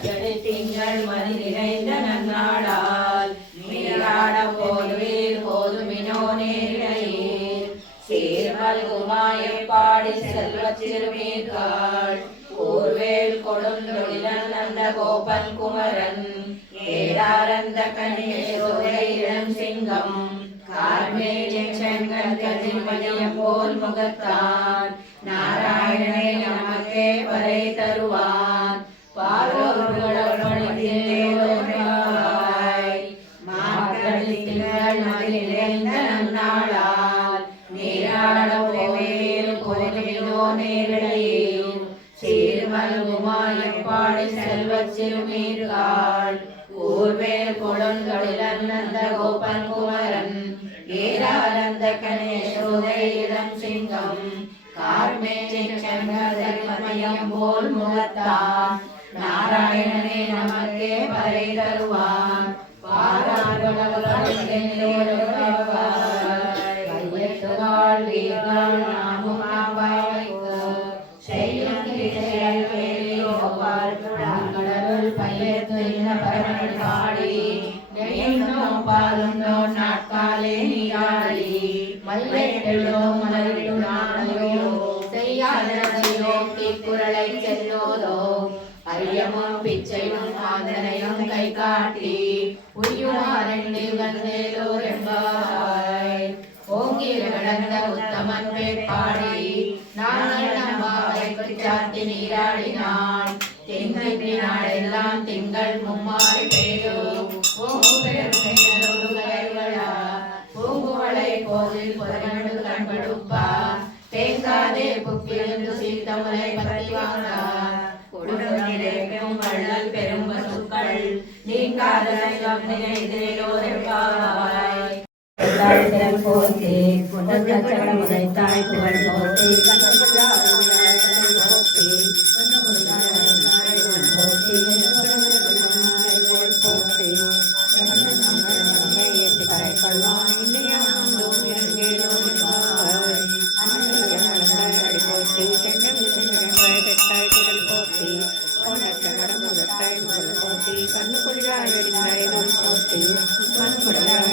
திங்கள் மதி நிறைந்த நன்னாடால் நீராட போதுவீர் போதுமினோ நேரிடையீர் சீர்மல் குமாயை பாடி செல்வச் சிறுமீர்கள் ஊர்வேல் கொடுந்தொழிலன் நந்த கோபன் குமரன் ஏடாரந்த கணியம் சிங்கம் கார்மேல் செங்கல் கதிர்மணியம் போல் முகத்தான் நாராயணனை நமக்கே பறை தருவான் நன்னாளால் நீராட போவேல் கோதுமினோ நேரிடையீர் சீர்மல்குமாயம் பாடி செல்வச் சிறுமீர்கள் ஊர்வேல் கொடுந்தொழிலன் நந்த கோபன் குமரன் ஏரானந்த கணேசோதயம் சிங்கம் கார்மேயம் போல் முகத்தான் நாராயணனே நமக்கே பறை தருவான் நாட்காலே நீராடி மல்லையோ மலரிடு நாளையோ செய்யாதோ குரலை செல்லோதோ அரியமும் பிச்சையும் ஆதனையும் கை காட்டி உய்யுமாறெண்டு வந்தேலோர் என்பாய் ஓங்கில் கடந்த உத்தமன் பேர்பாடி நாளை சாத்தி நீராடினான் தெங்கி நாடெல்லாம் திங்கள் மும்மாறி பெய்யும் பூங்குவளை கோவில் புறநடு கண்படுப்பா தேங்காதே புக்கிலிருந்து சீத்தமுலை பறிவாங்க கொடுக்கும் வள்ளல் பெரும் பசுக்கள் நீங்காத போற்றி தாய் புகழ் போற்றி கண்ணு